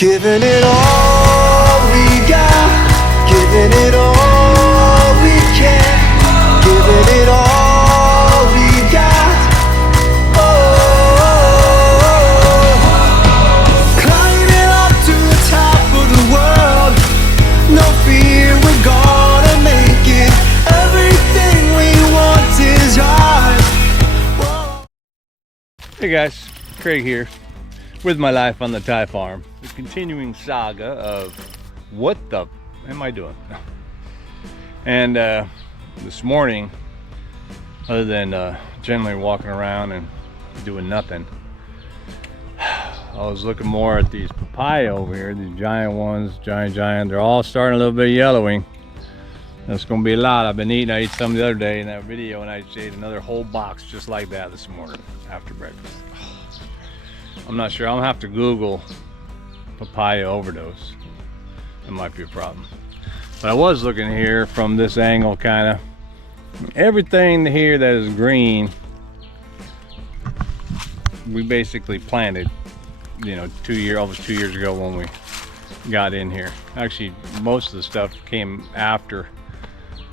Giving it all we got, giving it all we can, giving it all we got. Oh, climbing up to the top of the world, no fear, we're gonna make it. Everything we want is ours. Whoa. Hey guys, Craig here with my life on the Thai farm. The continuing saga of what the am I doing? And this morning, other than generally walking around and doing nothing, I was looking more at these papaya over here, these giant ones, giant. They're all starting a little bit yellowing. That's gonna be a lot. I've been eating. I ate some the other day in that video, and I ate another whole box just like that this morning after breakfast. I'm not sure. I'm gonna have to Google papaya overdose. That might be a problem. But I was looking here from this angle, kind of. Everything here that is green, we basically planted, you know, almost 2 years ago when we got in here. Actually, most of the stuff came after,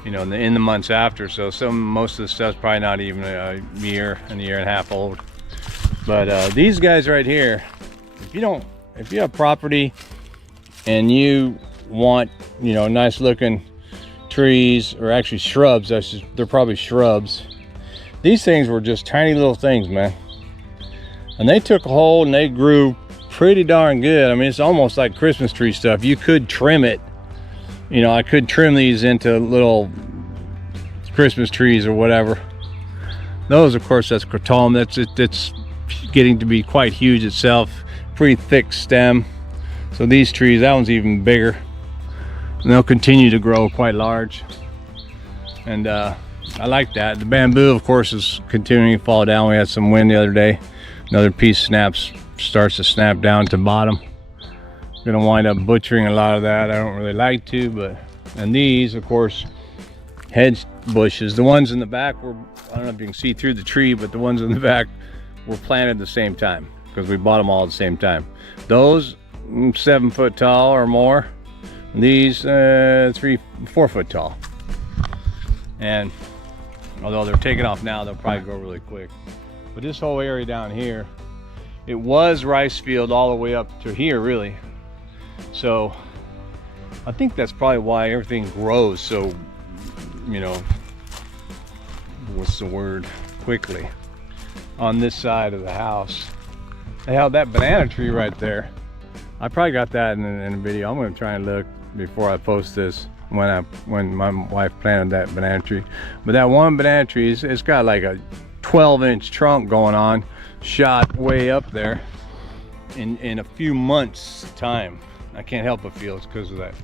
you know, in the months after. So most of the stuff's probably not even a year and a half old. But these guys right here, if you have property and you want, you know, nice looking trees, or actually shrubs, they're probably shrubs. These things were just tiny little things, man. And they took a hold and they grew pretty darn good. I mean, it's almost like Christmas tree stuff. You could trim it. You know, I could trim these into little Christmas trees or whatever. Those, of course, that's kratom. It's getting to be quite huge itself. Pretty thick stem. So these trees, that one's even bigger. And they'll continue to grow quite large. And I like that. The bamboo, of course, is continuing to fall down. We had some wind the other day. Another piece starts to snap down to bottom. Gonna wind up butchering a lot of that. I don't really like to, but and these, of course, hedge bushes. The ones in the back were, I don't know if you can see through the tree, but the ones in the back were planted at the same time because we bought them all at the same time. Those 7 foot tall or more. These 4 foot tall. And although they're taking off now, they'll probably grow really quick. But this whole area down here, it was rice field all the way up to here, really. So I think that's probably why everything grows so, you know, what's the word, quickly on this side of the house. They have that banana tree right there. I probably got that in a video. I'm going to try and look before I post this when my wife planted that banana tree. But that one banana tree, it's got like a 12-inch trunk going on, shot way up there in a few months time. I can't help but feel it's because of that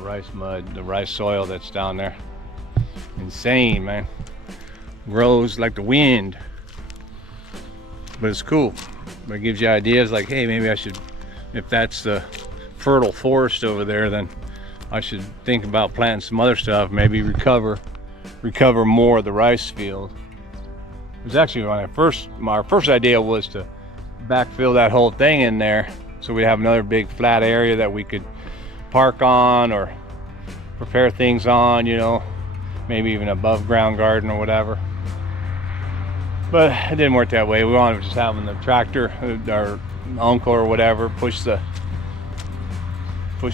rice mud, the rice soil that's down there. Insane, man. Grows like the wind. But it's cool. But it gives you ideas like, hey, maybe I should, if that's the fertile forest over there, then I should think about planting some other stuff, maybe recover more of the rice field. It was actually my first idea was to backfill that whole thing in there so we'd have another big flat area that we could park on or prepare things on, you know, maybe even above ground garden or whatever. But it didn't work that way. We wanted to just having the tractor, our uncle or whatever, push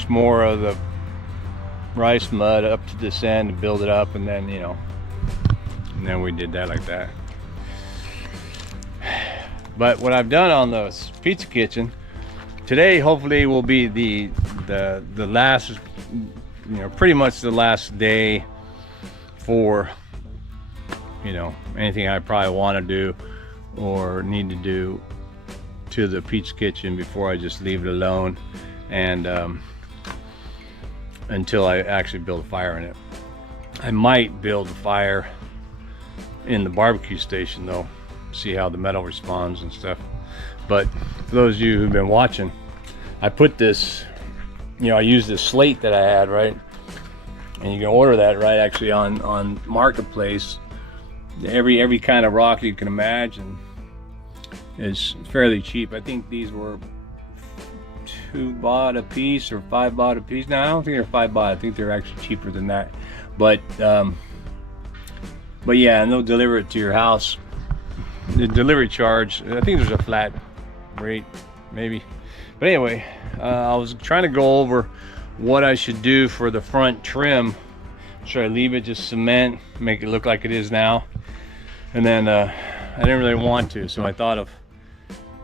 more of the rice mud up to this end and build it up, and then, you know, and then we did that like that. But what I've done on the pizza kitchen today, hopefully, will be the last, you know, pretty much the last day for, you know, anything I probably want to do or need to do to the pizza kitchen before I just leave it alone, and until I actually build a fire in it. I might build a fire in the barbecue station though, see how the metal responds and stuff. But for those of you who've been watching, I put this, you know, I used this slate that I had, right? And you can order that, right, actually on Marketplace. Every kind of rock you can imagine is fairly cheap. I think these were 2 baht a piece or 5 baht a piece. No, I don't think they're 5 baht. I think they're actually cheaper than that. But yeah, and they'll deliver it to your house. The delivery charge, I think there's a flat rate, maybe. But anyway, I was trying to go over what I should do for the front trim. Should I leave it just cement, make it look like it is now? And then I didn't really want to, so I thought of,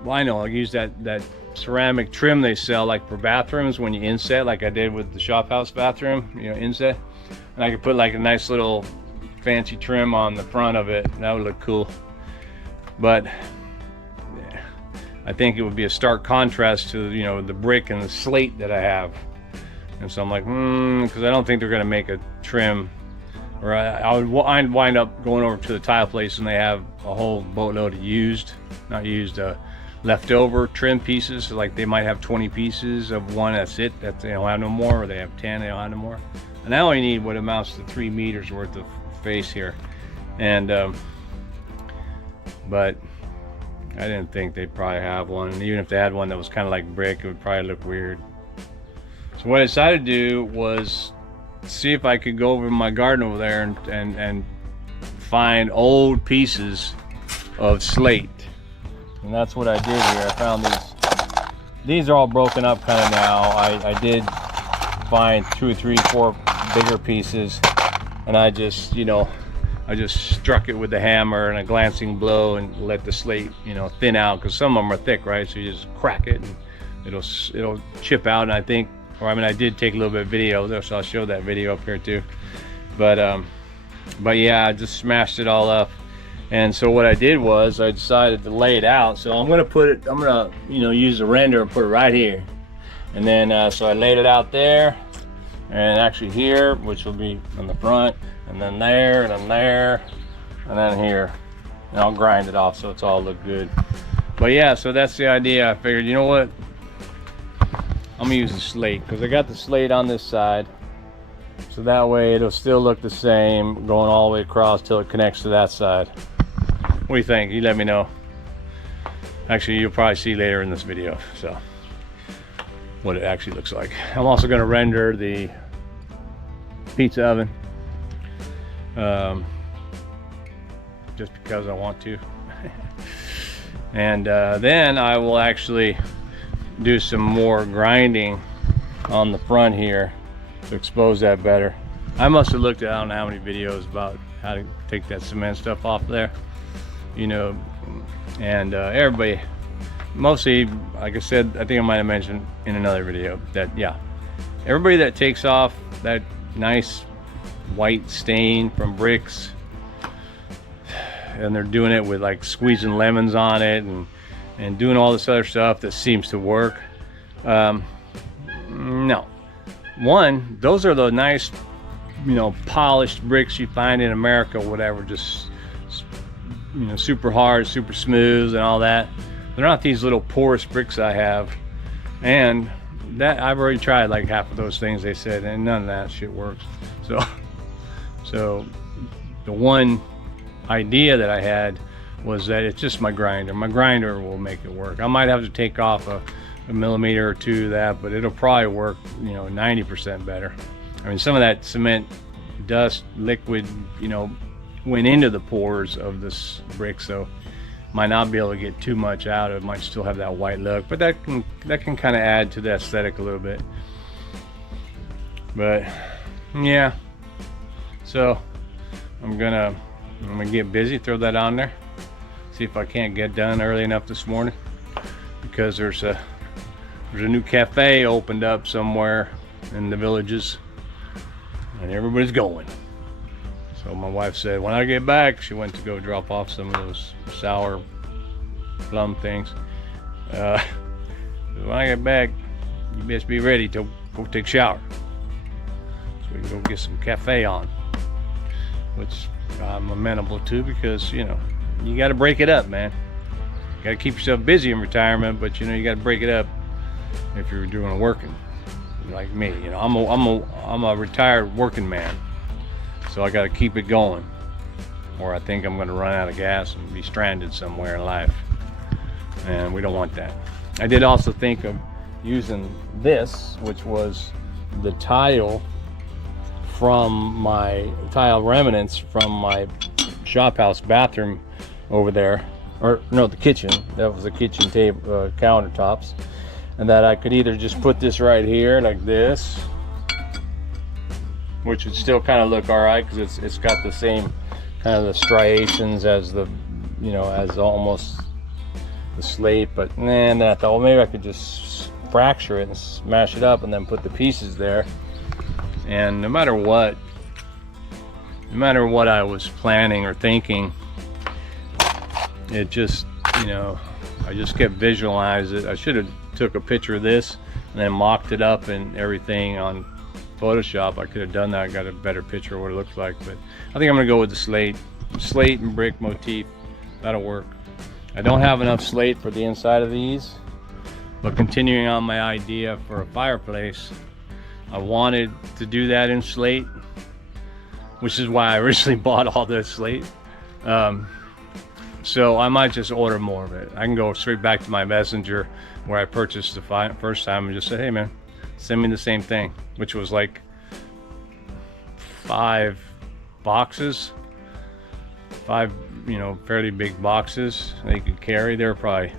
well, I know, I'll use that ceramic trim they sell like for bathrooms when you inset, like I did with the shop house bathroom, you know, inset. And I could put like a nice little fancy trim on the front of it. That would look cool. But yeah, I think it would be a stark contrast to, you know, the brick and the slate that I have. And so I'm like, because I don't think they're going to make a trim, or I would wind up going over to the tile place and they have a whole boatload of leftover trim pieces. So like they might have 20 pieces of one, that's it, that they don't have no more, or they have 10, they don't have no more. And I only need what amounts to 3 meters worth of face here. And but I didn't think they'd probably have one. And even if they had one that was kind of like brick, it would probably look weird. So what I decided to do was see if I could go over my garden over there and find old pieces of slate. And that's what I did here. I found these are all broken up kind of now. I did find 2 or 3, 4 bigger pieces, and I just, you know, I just struck it with the hammer and a glancing blow and let the slate, you know, thin out, because some of them are thick, right? So you just crack it and it'll chip out. And I think, or I mean, I did take a little bit of video there, so I'll show that video up here too. But yeah, I just smashed it all up. And so what I did was I decided to lay it out. So I'm gonna you know, use the render and put it right here. And then so I laid it out there, and actually here, which will be on the front, and then there, and then there, and then here. And I'll grind it off so it's all look good. But yeah, so that's the idea. I figured, you know what, I'm gonna use the slate, because I got the slate on this side, so that way it'll still look the same going all the way across till it connects to that side. What do you think? You let me know. Actually, you'll probably see later in this video, so what it actually looks like. I'm also going to render the pizza oven, just because I want to. And then I will actually do some more grinding on the front here to expose that better. I must have looked at, I don't know how many videos about how to take that cement stuff off there, you know. And everybody, mostly, like I said, I think I might have mentioned in another video that, yeah, everybody that takes off that nice white stain from bricks, and they're doing it with like squeezing lemons on it and doing all this other stuff that seems to work, no. One, those are the nice, you know, polished bricks you find in America, whatever, just, you know, super hard, super smooth and all that. They're not these little porous bricks I have. And that, I've already tried like half of those things they said, and none of that shit works. So the one idea that I had was that it's just my grinder. My grinder will make it work. I might have to take off a millimeter or two of that, but it'll probably work, you know, 90% better. I mean, some of that cement dust liquid, you know, went into the pores of this brick, so might not be able to get too much out. It might still have that white look, but that can kind of add to the aesthetic a little bit. But yeah, so I'm gonna get busy, throw that on there, see if I can't get done early enough this morning, because there's a new cafe opened up somewhere in the villages and everybody's going. So my wife said when I get back, she went to go drop off some of those sour plum things. When I get back, you best be ready to go take a shower, so we can go get some cafe on, which I'm amenable to, because, you know, you got to break it up, man. You got to keep yourself busy in retirement, but, you know, you got to break it up if you're doing working like me. You know, I'm a retired working man, so I got to keep it going, or I think I'm going to run out of gas and be stranded somewhere in life, and we don't want that. I did also think of using this, which was the tile from my tile remnants from my shop house bathroom over there, or no, the kitchen. That was the kitchen table countertops, and that I could either just put this right here like this, which would still kind of look all right because it's got the same kind of the striations as the, you know, as almost the slate. But then I thought, well, maybe I could just fracture it and smash it up and then put the pieces there. And no matter what I was planning or thinking, it just, you know, I just kept visualizing it. I should have took a picture of this and then mocked it up and everything on Photoshop. I could have done that, got a better picture of what it looks like. But I think I'm gonna go with the slate and brick motif. That'll work. I don't have enough slate for the inside of these, but continuing on my idea for a fireplace, I wanted to do that in slate, which is why I originally bought all this slate. So I might just order more of it. I can go straight back to my messenger where I purchased the first time and just say, hey man, send me the same thing, which was like 5 boxes, 5, you know, fairly big boxes they could carry. They're probably,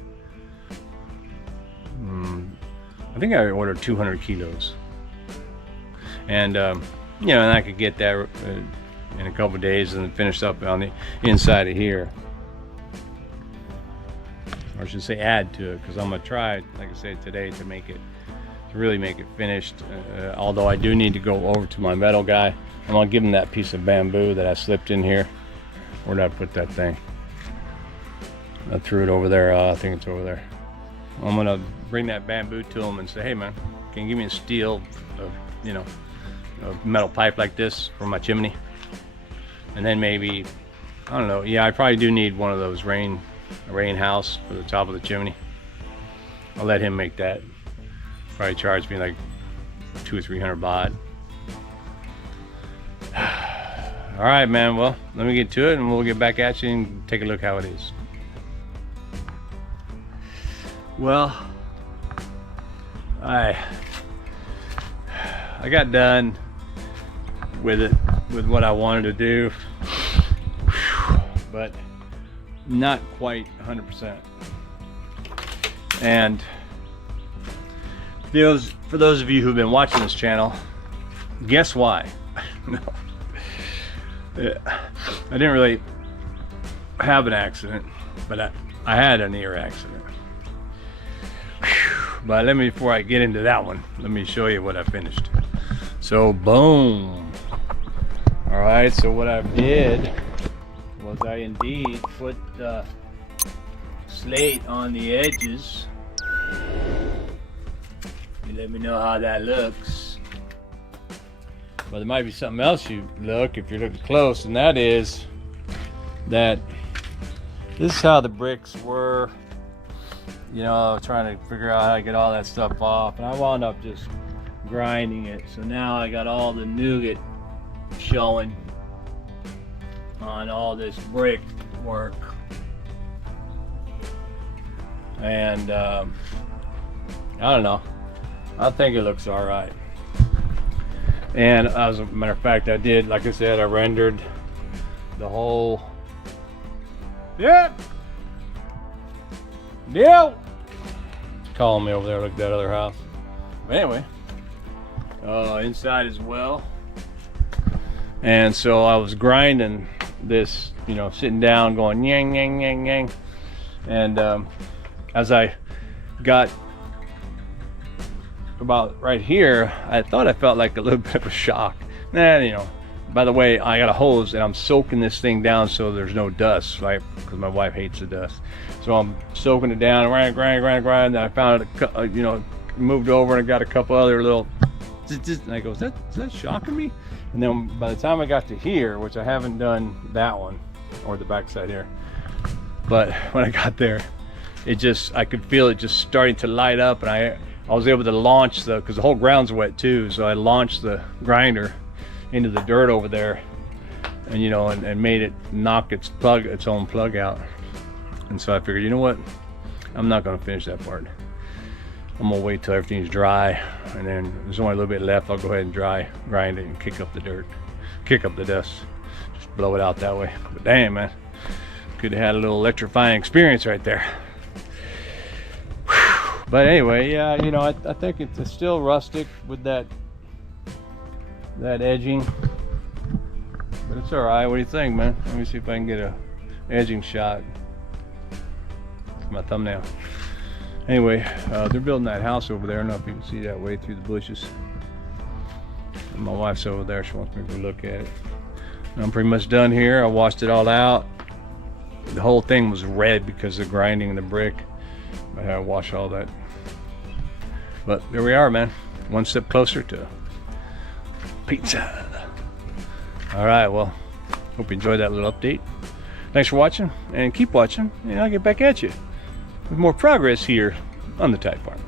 I think I ordered 200 kilos. And you know, and I could get that in a couple of days and then finish up on the inside of here, or I should say add to it, because I'm gonna try, like I said today, to make it, to really make it finished. Although I do need to go over to my metal guy. I'm gonna give him that piece of bamboo that I slipped in here. Where did I put that thing? I threw it over there. I think it's over there. I'm gonna bring that bamboo to him and say, hey man, can you give me a steel, you know, a metal pipe like this for my chimney? And then maybe, I don't know, yeah, I probably do need one of those rain house for the top of the chimney. I'll let him make that. Probably charge me like 200 or 300 baht. All right, man, well, let me get to it and we'll get back at you and take a look how it is. Well, I got done with it, with what I wanted to do, but not quite 100%. And for those of you who've been watching this channel, guess why? No, I didn't really have an accident, but I had a near accident. But before I get into that one, let me show you what I finished. So boom. All right, so what I did was I indeed put the slate on the edges. You let me know how that looks. But there might be something else you look if you're looking close, and that is that this is how the bricks were. You know, trying to figure out how to get all that stuff off, and I wound up just grinding it. So now I got all the nougat showing on all this brick work. And I don't know, I think it looks all right. And as a matter of fact, I did, like I said, I rendered the whole, calling me over there, look at that other house. But anyway, inside as well. And so I was grinding this, you know, sitting down going yang yang yang yang. And as I got about right here, I thought I felt like a little bit of a shock. And you know, by the way, I got a hose and I'm soaking this thing down so there's no dust, right? Because my wife hates the dust. So I'm soaking it down, grind. And I found it, you know, moved over and I got a couple other little, and I go, is that shocking me? And then by the time I got to here, which I haven't done that one or the backside here, but when I got there, it just, I could feel it just starting to light up, and I was able to launch because the whole ground's wet too, so I launched the grinder into the dirt over there, and you know, and made it knock its own plug out. And so I figured, you know what, I'm not going to finish that part. I'm gonna wait till everything's dry, and then there's only a little bit left. I'll go ahead and grind it and kick up the dirt, kick up the dust, just blow it out that way. But damn, man, could have had a little electrifying experience right there. Whew. But anyway, yeah, you know, I think it's still rustic with that edging, but it's all right. What do you think, man? Let me see if I can get a edging shot. My thumbnail. Anyway, they're building that house over there. I don't know if you can see that way through the bushes. And my wife's over there. She wants me to look at it. And I'm pretty much done here. I washed it all out. The whole thing was red because of grinding the brick. I had to wash all that. But there we are, man. One step closer to pizza. All right, well, hope you enjoyed that little update. Thanks for watching, and keep watching, and I'll get back at you with more progress here on the Tide Farm.